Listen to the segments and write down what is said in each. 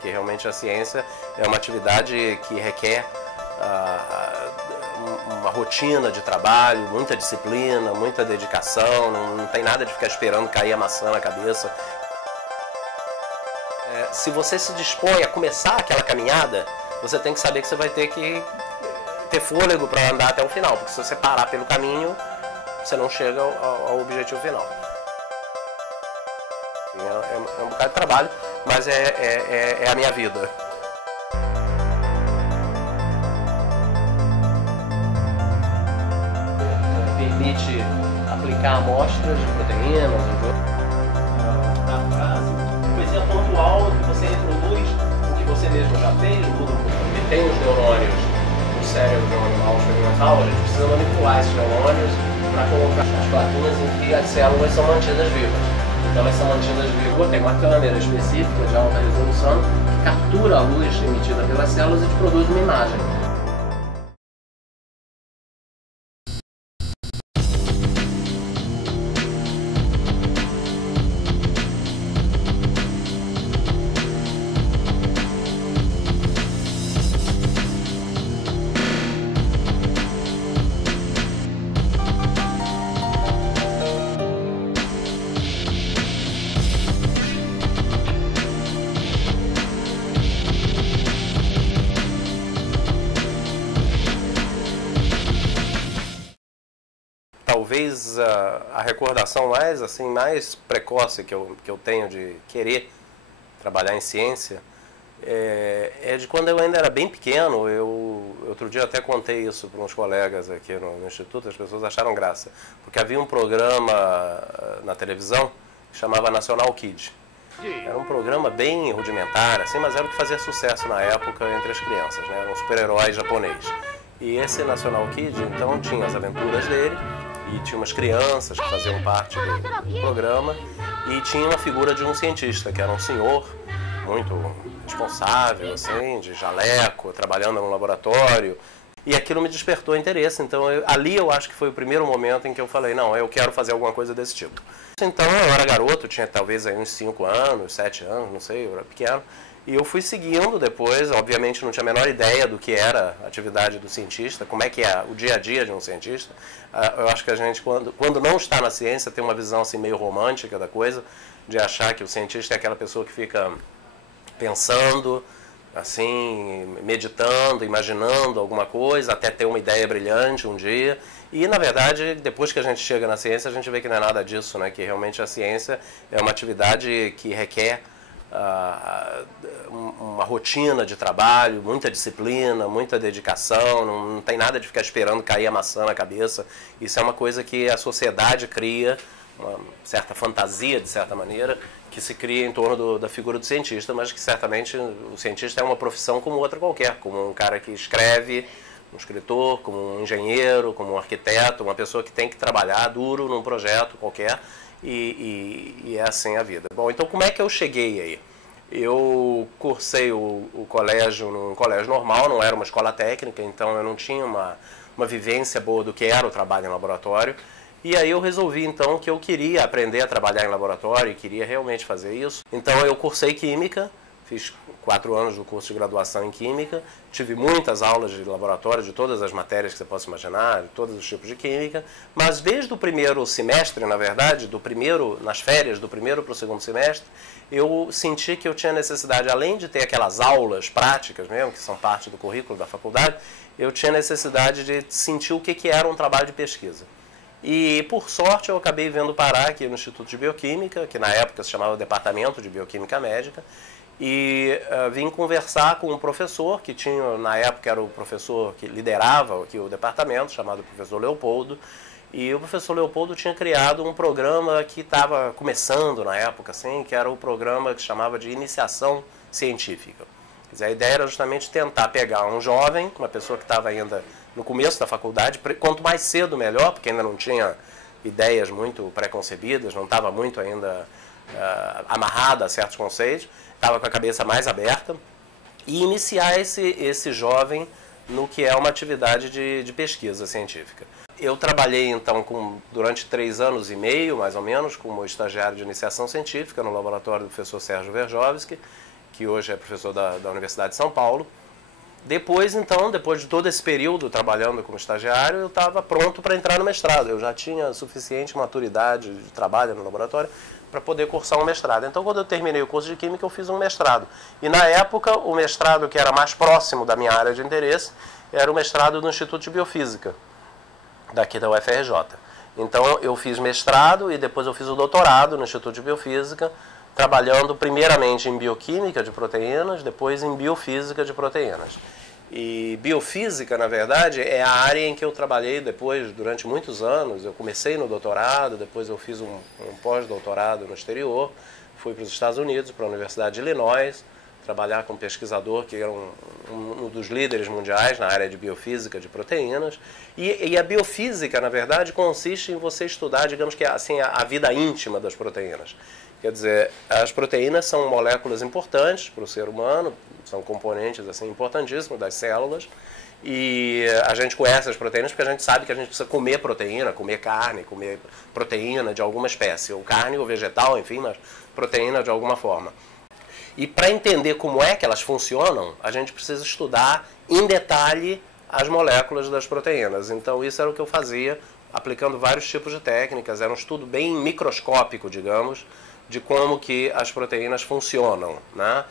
Que realmente a ciência é uma atividade que requer uma rotina de trabalho, muita disciplina, muita dedicação, não tem nada de ficar esperando cair a maçã na cabeça. Se você se dispõe a começar aquela caminhada, você tem que saber que você vai ter que ter fôlego para andar até o final, porque se você parar pelo caminho, você não chega ao objetivo final. É um bocado de trabalho, mas é a minha vida. Permite aplicar amostras de proteínas, na frase, coisinha pontual que você reproduz o que você mesmo já fez, muda porque tem os neurônios no cérebro de um animal experimental, a gente precisa manipular esses neurônios para colocar as plaquinhas em que as células são mantidas vivas. Então elas são mantidas vivas, tem uma câmera específica de alta resolução que captura a luz emitida pelas células e te produz uma imagem. Talvez a recordação mais precoce que eu tenho de querer trabalhar em ciência é de quando eu ainda era bem pequeno. Outro dia até contei isso para uns colegas aqui no Instituto, as pessoas acharam graça, porque havia um programa na televisão que chamava National Kid. Era um programa bem rudimentar, assim, mas era o que fazia sucesso na época entre as crianças, né? Era um super-herói japonês. E esse National Kid, então, tinha as aventuras dele, e tinha umas crianças que faziam parte do programa, e tinha uma figura de um cientista, que era um senhor muito responsável, assim, de jaleco, trabalhando no laboratório, e aquilo me despertou interesse. Então ali eu acho que foi o primeiro momento em que eu falei, não, eu quero fazer alguma coisa desse tipo. Então eu era garoto, tinha talvez aí uns 5 anos, 7 anos, não sei, eu era pequeno, e eu fui seguindo depois. Obviamente não tinha a menor ideia do que era a atividade do cientista, como é que é o dia a dia de um cientista. Eu acho que a gente, quando não está na ciência, tem uma visão assim meio romântica da coisa, de achar que o cientista é aquela pessoa que fica pensando, assim, meditando, imaginando alguma coisa, até ter uma ideia brilhante um dia. E, na verdade, depois que a gente chega na ciência, a gente vê que não é nada disso, né? Que realmente a ciência é uma atividade que requer uma rotina de trabalho, muita disciplina, muita dedicação, não tem nada de ficar esperando cair a maçã na cabeça. Isso é uma coisa que a sociedade cria, uma certa fantasia, de certa maneira, que se cria em torno da figura do cientista, mas que certamente o cientista é uma profissão como outra qualquer, como um cara que escreve, um escritor, como um engenheiro, como um arquiteto, uma pessoa que tem que trabalhar duro num projeto qualquer, e é assim a vida. Bom, então como é que eu cheguei aí? Eu cursei o colégio num colégio normal, não era uma escola técnica, então eu não tinha uma vivência boa do que era o trabalho em laboratório. E aí eu resolvi então que eu queria aprender a trabalhar em laboratório e queria realmente fazer isso. Então eu cursei Química, fiz 4 anos do curso de graduação em Química, tive muitas aulas de laboratório, de todas as matérias que você possa imaginar, de todos os tipos de Química, mas desde o primeiro semestre, na verdade, nas férias do primeiro para o segundo semestre, eu senti que eu tinha necessidade, além de ter aquelas aulas práticas mesmo, que são parte do currículo da faculdade, eu tinha necessidade de sentir o que era um trabalho de pesquisa. E, por sorte, eu acabei vendo parar aqui no Instituto de Bioquímica, que na época se chamava Departamento de Bioquímica Médica, e vim conversar com um professor, que tinha, na época era o professor que liderava aqui o departamento, chamado professor Leopoldo, e o professor Leopoldo tinha criado um programa que estava começando na época, assim, que era o programa que se chamava de Iniciação Científica. Quer dizer, a ideia era justamente tentar pegar um jovem, uma pessoa que estava ainda no começo da faculdade, quanto mais cedo melhor, porque ainda não tinha ideias muito preconcebidas, não estava muito ainda amarrada a certos conceitos, estava com a cabeça mais aberta, e iniciar esse jovem no que é uma atividade de pesquisa científica. Eu trabalhei então durante 3 anos e meio, mais ou menos, como estagiário de iniciação científica no laboratório do professor Sérgio Verjovski, que hoje é professor da Universidade de São Paulo. Depois, então, depois de todo esse período trabalhando como estagiário, eu estava pronto para entrar no mestrado. Eu já tinha suficiente maturidade de trabalho no laboratório para poder cursar um mestrado. Então, quando eu terminei o curso de Química, eu fiz um mestrado. E, na época, o mestrado que era mais próximo da minha área de interesse era o mestrado do Instituto de Biofísica, daqui da UFRJ. Então, eu fiz mestrado e depois eu fiz o doutorado no Instituto de Biofísica, trabalhando primeiramente em bioquímica de proteínas, depois em biofísica de proteínas. E biofísica, na verdade, é a área em que eu trabalhei depois, durante muitos anos. Eu comecei no doutorado, depois eu fiz um pós-doutorado no exterior, fui para os Estados Unidos, para a Universidade de Illinois, trabalhar com um pesquisador que era um dos líderes mundiais na área de biofísica de proteínas. E a biofísica, na verdade, consiste em você estudar, digamos que assim, a vida íntima das proteínas. Quer dizer, as proteínas são moléculas importantes para o ser humano, são componentes assim, importantíssimos das células, e a gente conhece as proteínas porque a gente sabe que a gente precisa comer proteína, comer carne, comer proteína de alguma espécie, ou carne ou vegetal, enfim, mas proteína de alguma forma. E para entender como é que elas funcionam, a gente precisa estudar em detalhe as moléculas das proteínas. Então isso era o que eu fazia, aplicando vários tipos de técnicas, era um estudo bem microscópico, digamos, de como que as proteínas funcionam, né?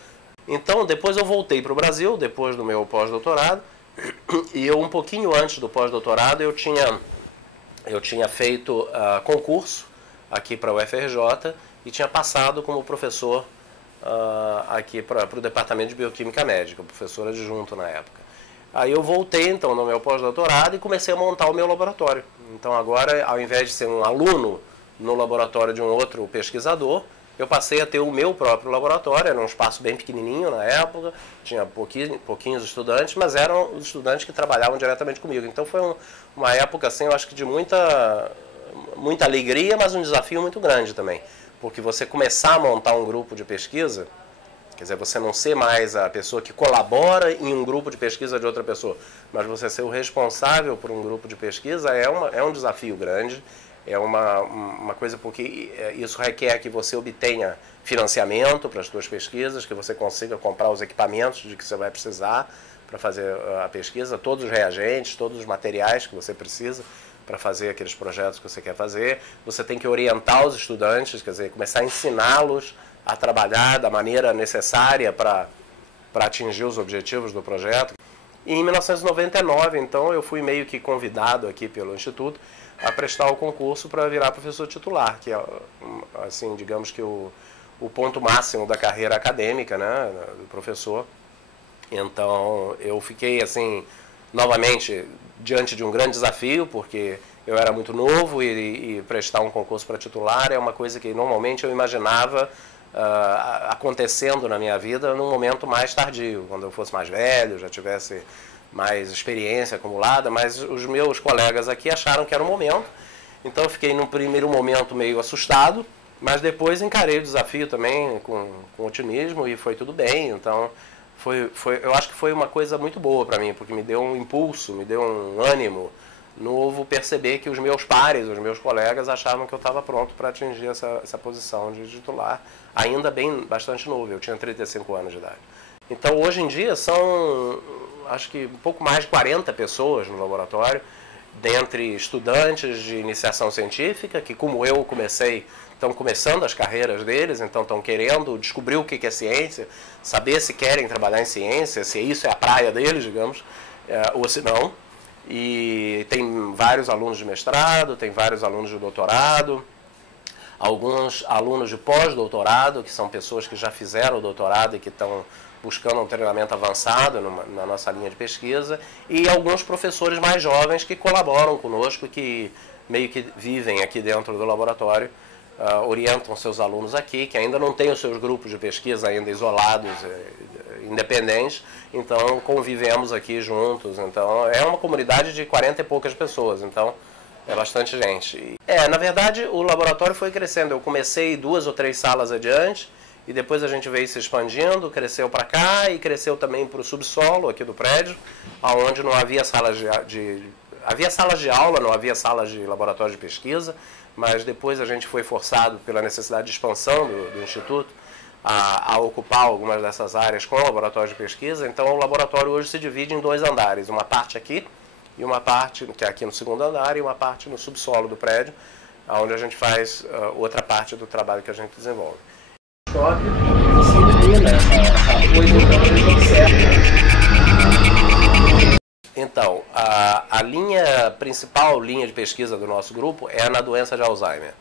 Então, depois eu voltei para o Brasil, depois do meu pós-doutorado, e eu, um pouquinho antes do pós-doutorado, eu tinha feito concurso aqui para a UFRJ e tinha passado como professor aqui para o Departamento de Bioquímica Médica, professor adjunto na época. Aí eu voltei, então, no meu pós-doutorado e comecei a montar o meu laboratório. Então, agora, ao invés de ser um aluno no laboratório de um outro pesquisador, eu passei a ter o meu próprio laboratório. Era um espaço bem pequenininho na época, tinha pouquinhos estudantes, mas eram os estudantes que trabalhavam diretamente comigo. Então foi uma época, assim, eu acho que de muita alegria, mas um desafio muito grande também. Porque você começar a montar um grupo de pesquisa, quer dizer, você não ser mais a pessoa que colabora em um grupo de pesquisa de outra pessoa, mas você ser o responsável por um grupo de pesquisa é um desafio grande. É uma coisa porque isso requer que você obtenha financiamento para as suas pesquisas, que você consiga comprar os equipamentos de que você vai precisar para fazer a pesquisa, todos os reagentes, todos os materiais que você precisa para fazer aqueles projetos que você quer fazer. Você tem que orientar os estudantes, quer dizer, começar a ensiná-los a trabalhar da maneira necessária para atingir os objetivos do projeto. E em 1999, então, eu fui meio que convidado aqui pelo Instituto a prestar o concurso para virar professor titular, que é, assim, digamos que o ponto máximo da carreira acadêmica, né, do professor. Então, eu fiquei, assim, novamente, diante de um grande desafio, porque eu era muito novo e prestar um concurso para titular é uma coisa que normalmente eu imaginava acontecendo na minha vida num momento mais tardio, quando eu fosse mais velho, já tivesse mais experiência acumulada, mas os meus colegas aqui acharam que era o momento. Então eu fiquei num primeiro momento meio assustado, mas depois encarei o desafio também com otimismo e foi tudo bem. Então eu acho que foi uma coisa muito boa para mim, porque me deu um impulso, me deu um ânimo novo perceber que os meus pares, os meus colegas achavam que eu estava pronto para atingir essa posição de titular, ainda bastante novo, eu tinha 35 anos de idade. Então hoje em dia são, acho que um pouco mais de 40 pessoas no laboratório, dentre estudantes de iniciação científica, que como eu estão começando as carreiras deles, então estão querendo descobrir o que é ciência, saber se querem trabalhar em ciência, se isso é a praia deles, digamos, ou se não. E tem vários alunos de mestrado, tem vários alunos de doutorado, alguns alunos de pós-doutorado, que são pessoas que já fizeram o doutorado e que estão buscando um treinamento avançado na nossa linha de pesquisa, e alguns professores mais jovens que colaboram conosco, que meio que vivem aqui dentro do laboratório, orientam seus alunos aqui, que ainda não têm os seus grupos de pesquisa ainda isolados, independentes, então convivemos aqui juntos. Então é uma comunidade de 40 e poucas pessoas, então é bastante gente. Na verdade o laboratório foi crescendo, eu comecei 2 ou 3 salas adiante, e depois a gente veio se expandindo, cresceu para cá e cresceu também para o subsolo aqui do prédio, onde não havia salas havia salas de aula, não havia salas de laboratório de pesquisa, mas depois a gente foi forçado pela necessidade de expansão do Instituto a ocupar algumas dessas áreas com laboratórios de pesquisa. Então, o laboratório hoje se divide em 2 andares, uma parte aqui e uma parte, que é aqui no 2º andar, e uma parte no subsolo do prédio, onde a gente faz outra parte do trabalho que a gente desenvolve. Você elimina a coisa, então a gente observa. Então, a principal linha de pesquisa do nosso grupo é na doença de Alzheimer.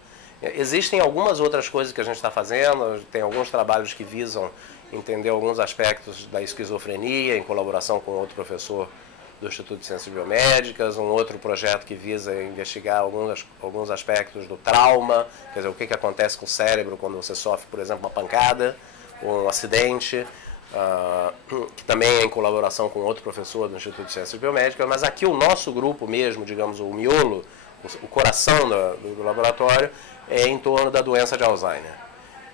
Existem algumas outras coisas que a gente está fazendo, tem alguns trabalhos que visam entender alguns aspectos da esquizofrenia, em colaboração com outro professor do Instituto de Ciências Biomédicas, um outro projeto que visa investigar alguns aspectos do trauma, quer dizer, o que acontece com o cérebro quando você sofre, por exemplo, uma pancada ou um acidente, que também é em colaboração com outro professor do Instituto de Ciências Biomédicas, mas aqui o nosso grupo mesmo, digamos, o miolo, o coração do laboratório, é em torno da doença de Alzheimer.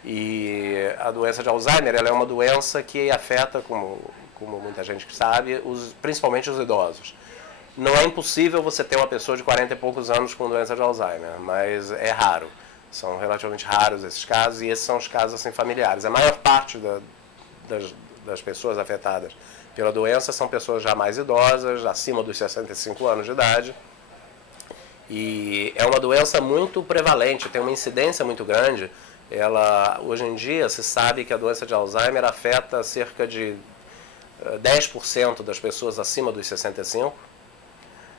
E a doença de Alzheimer ela é uma doença que afeta, como muita gente sabe, principalmente os idosos. Não é impossível você ter uma pessoa de 40 e poucos anos com doença de Alzheimer, mas é raro. São relativamente raros esses casos, e esses são os casos assim, familiares. A maior parte das pessoas afetadas pela doença são pessoas já mais idosas, acima dos 65 anos de idade. E é uma doença muito prevalente, tem uma incidência muito grande. Hoje em dia se sabe que a doença de Alzheimer afeta cerca de 10% das pessoas acima dos 65,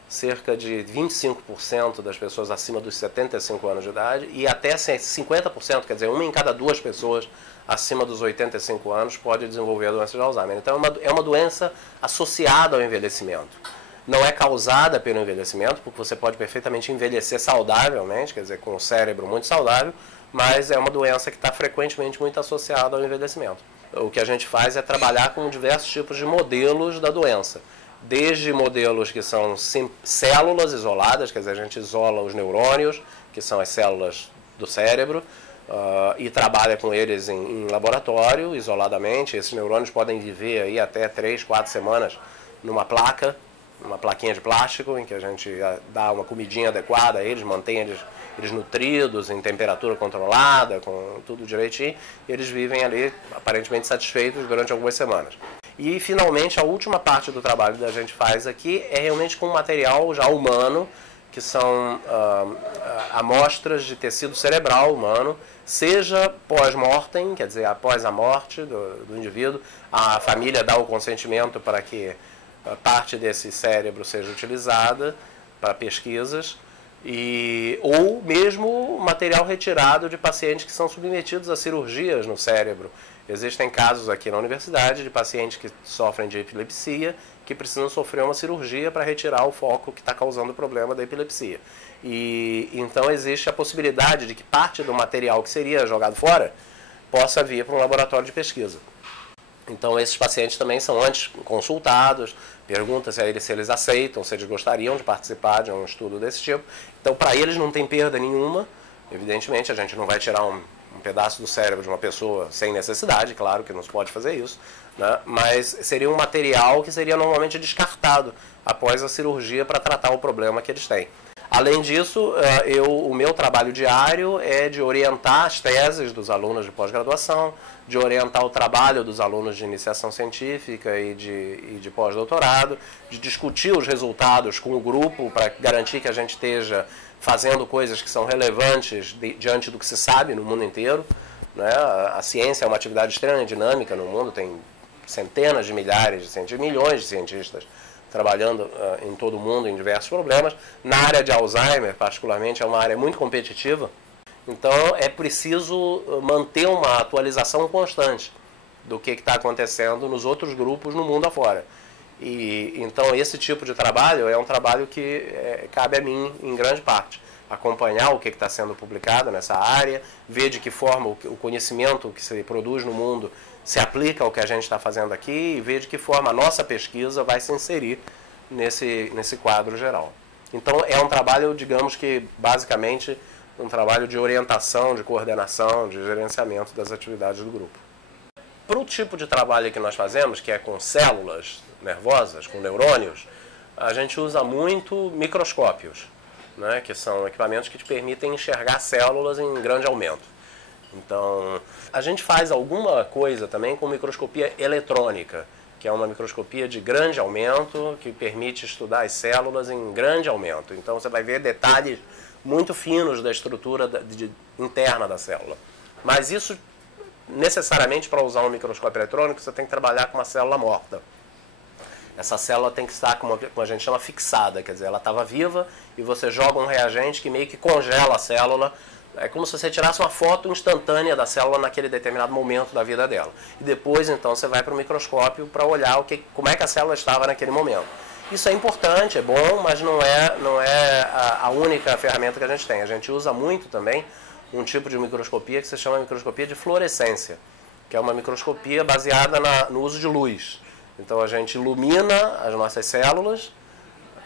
cerca de 25% das pessoas acima dos 75 anos de idade e até 50%, quer dizer, 1 em cada 2 pessoas acima dos 85 anos pode desenvolver a doença de Alzheimer. Então é uma doença associada ao envelhecimento. Não é causada pelo envelhecimento, porque você pode perfeitamente envelhecer saudavelmente, quer dizer, com o cérebro muito saudável, mas é uma doença que está frequentemente muito associada ao envelhecimento. O que a gente faz é trabalhar com diversos tipos de modelos da doença. Desde modelos que são células isoladas, quer dizer, a gente isola os neurônios, que são as células do cérebro, e trabalha com eles em laboratório, isoladamente. Esses neurônios podem viver aí até 3, 4 semanas numa plaquinha de plástico, em que a gente dá uma comidinha adequada a eles, mantém eles nutridos, em temperatura controlada, com tudo direitinho, e eles vivem ali aparentemente satisfeitos durante algumas semanas. E, finalmente, a última parte do trabalho que a gente faz aqui é realmente com material já humano, que são amostras de tecido cerebral humano, seja pós-mortem, quer dizer, após a morte do indivíduo, a família dá o consentimento para que parte desse cérebro seja utilizada para pesquisas, ou mesmo material retirado de pacientes que são submetidos a cirurgias no cérebro. Existem casos aqui na universidade de pacientes que sofrem de epilepsia, que precisam sofrer uma cirurgia para retirar o foco que está causando o problema da epilepsia. E então existe a possibilidade de que parte do material que seria jogado fora possa vir para um laboratório de pesquisa. Então esses pacientes também são antes consultados, pergunta-se a eles se eles aceitam, se eles gostariam de participar de um estudo desse tipo. Então para eles não tem perda nenhuma, evidentemente a gente não vai tirar um pedaço do cérebro de uma pessoa sem necessidade, claro que não se pode fazer isso, né? Mas seria um material que seria normalmente descartado após a cirurgia para tratar o problema que eles têm. Além disso, o meu trabalho diário é de orientar as teses dos alunos de pós-graduação, de orientar o trabalho dos alunos de iniciação científica e de pós-doutorado, de discutir os resultados com o grupo para garantir que a gente esteja fazendo coisas que são relevantes diante do que se sabe no mundo inteiro, né? A ciência é uma atividade extremamente dinâmica no mundo, tem centenas de milhares de cientistas, milhões de cientistas trabalhando em todo o mundo em diversos problemas. Na área de Alzheimer, particularmente, é uma área muito competitiva, então é preciso manter uma atualização constante do que está acontecendo nos outros grupos no mundo afora. E então esse tipo de trabalho é um trabalho que cabe a mim em grande parte. Acompanhar o que está sendo publicado nessa área, ver de que forma o conhecimento que se produz no mundo se aplica ao que a gente está fazendo aqui e ver de que forma a nossa pesquisa vai se inserir nesse quadro geral. Então é um trabalho, digamos que basicamente um trabalho de orientação, de coordenação, de gerenciamento das atividades do grupo. Para o tipo de trabalho que nós fazemos, que é com células nervosas, com neurônios, a gente usa muito microscópios, né, que são equipamentos que te permitem enxergar células em grande aumento. Então, a gente faz alguma coisa também com microscopia eletrônica, que é uma microscopia de grande aumento, que permite estudar as células em grande aumento. Então, você vai ver detalhes muito finos da estrutura interna da célula. Mas isso, necessariamente, para usar um microscópio eletrônico, você tem que trabalhar com uma célula morta. Essa célula tem que estar, como a gente chama, fixada, quer dizer, ela estava viva e você joga um reagente que meio que congela a célula. É como se você tirasse uma foto instantânea da célula naquele determinado momento da vida dela. E depois, então, você vai para o microscópio para olhar como é que a célula estava naquele momento. Isso é importante, é bom, mas não é a única ferramenta que a gente tem. A gente usa muito também um tipo de microscopia que se chama microscopia de fluorescência, que é uma microscopia baseada no uso de luz. Então a gente ilumina as nossas células,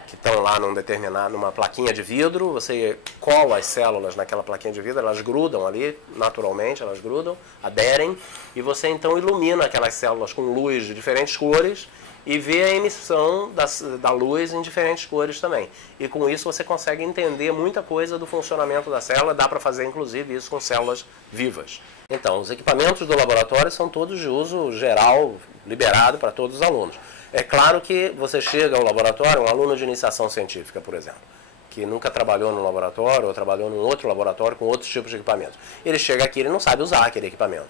que estão lá numa plaquinha de vidro, você cola as células naquela plaquinha de vidro, elas grudam ali, naturalmente, elas grudam, aderem, e você então ilumina aquelas células com luz de diferentes cores e vê a emissão da luz em diferentes cores também. E com isso você consegue entender muita coisa do funcionamento da célula, dá para fazer inclusive isso com células vivas. Então, os equipamentos do laboratório são todos de uso geral, liberado para todos os alunos. É claro que você chega ao laboratório, um aluno de iniciação científica, por exemplo, que nunca trabalhou num laboratório ou trabalhou num outro laboratório com outros tipos de equipamentos. Ele chega aqui e ele não sabe usar aquele equipamento.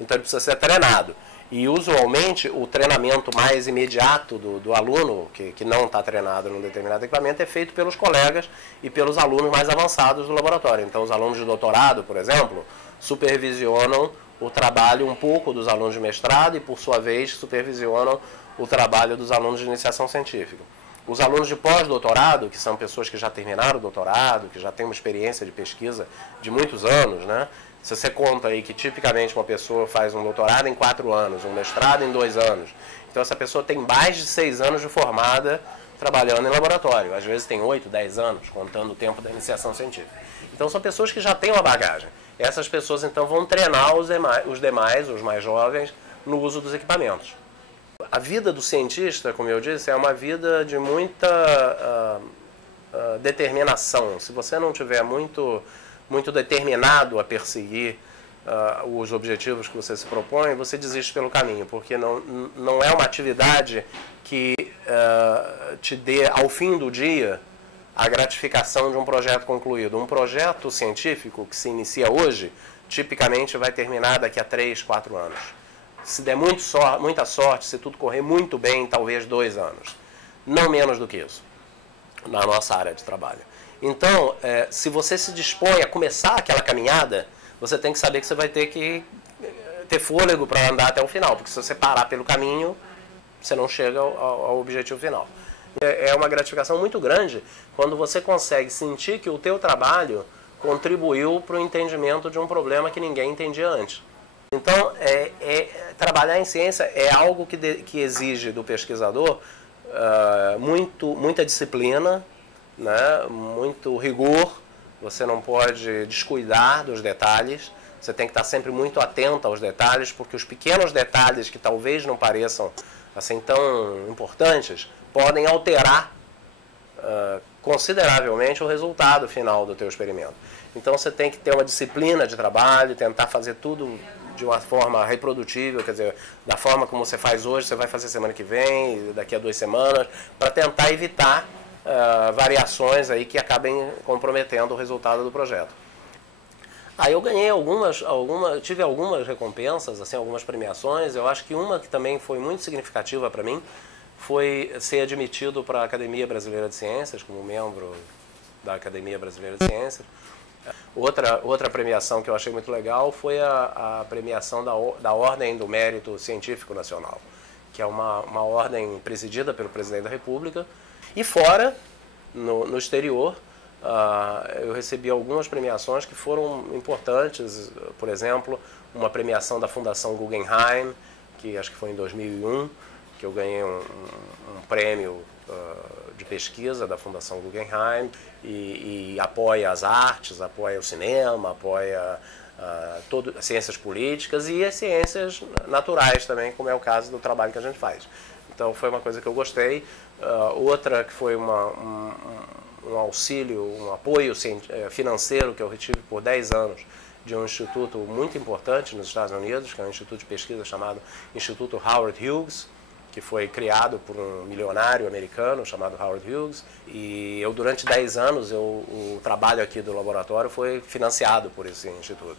Então ele precisa ser treinado. E usualmente o treinamento mais imediato do aluno, que não está treinado num determinado equipamento, é feito pelos colegas e pelos alunos mais avançados do laboratório. Então os alunos de doutorado, por exemplo, supervisionam o trabalho um pouco dos alunos de mestrado e, por sua vez, supervisionam o trabalho dos alunos de iniciação científica. Os alunos de pós-doutorado, que são pessoas que já terminaram o doutorado, que já têm uma experiência de pesquisa de muitos anos, né? Se você conta aí que tipicamente uma pessoa faz um doutorado em 4 anos, um mestrado em 2 anos, então essa pessoa tem mais de 6 anos de formada trabalhando em laboratório. Às vezes tem 8, 10 anos, contando o tempo da iniciação científica. Então são pessoas que já têm uma bagagem. Essas pessoas então vão treinar os demais, os mais jovens, no uso dos equipamentos. A vida do cientista, como eu disse, é uma vida de muita determinação. Se você não tiver muito determinado a perseguir os objetivos que você se propõe, você desiste pelo caminho, porque não é uma atividade que te dê, ao fim do dia, a gratificação de um projeto concluído. Um projeto científico que se inicia hoje, tipicamente vai terminar daqui a 3, 4 anos. Se der muita sorte, se tudo correr muito bem, talvez 2 anos. Não menos do que isso, na nossa área de trabalho. Então, se você se dispõe a começar aquela caminhada, você tem que saber que você vai ter que ter fôlego para andar até o final, porque se você parar pelo caminho, você não chega ao objetivo final. É uma gratificação muito grande quando você consegue sentir que o teu trabalho contribuiu para o entendimento de um problema que ninguém entendia antes. Então, trabalhar em ciência é algo que exige do pesquisador muita disciplina, né, muito rigor. Você não pode descuidar dos detalhes, você tem que estar sempre muito atento aos detalhes, porque os pequenos detalhes que talvez não pareçam assim tão importantes podem alterar consideravelmente o resultado final do teu experimento. Então você tem que ter uma disciplina de trabalho, tentar fazer tudo de uma forma reprodutível, quer dizer, da forma como você faz hoje, você vai fazer semana que vem, daqui a 2 semanas, para tentar evitar variações aí que acabem comprometendo o resultado do projeto. Aí eu ganhei tive algumas recompensas, assim, algumas premiações. Eu acho que uma que também foi muito significativa para mim foi ser admitido para a Academia Brasileira de Ciências, como membro da Academia Brasileira de Ciências. Outra premiação que eu achei muito legal foi a premiação da Ordem do Mérito Científico Nacional, que é uma ordem presidida pelo Presidente da República. E fora, no exterior, eu recebi algumas premiações que foram importantes. Por exemplo, uma premiação da Fundação Guggenheim, que acho que foi em 2001, que eu ganhei um prêmio de pesquisa da Fundação Guggenheim e apoia as artes, apoia o cinema, apoia as ciências políticas e as ciências naturais também, como é o caso do trabalho que a gente faz. Então foi uma coisa que eu gostei. Outra que foi um auxílio, um apoio financeiro que eu retive por 10 anos de um instituto muito importante nos Estados Unidos, que é um instituto de pesquisa chamado Instituto Howard Hughes, que foi criado por um milionário americano chamado Howard Hughes. E eu, durante 10 anos, o trabalho aqui do laboratório foi financiado por esse instituto.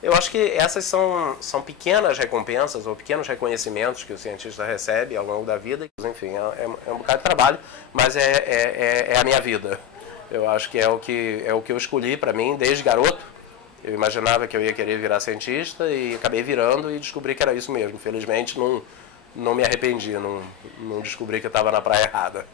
Eu acho que essas são pequenas recompensas ou pequenos reconhecimentos que o cientista recebe ao longo da vida. Enfim, é um bocado de trabalho, mas é a minha vida. Eu acho que é o que eu escolhi para mim desde garoto. Eu imaginava que eu ia querer virar cientista e acabei virando e descobri que era isso mesmo. Felizmente não me arrependi, não descobri que eu estava na praia errada.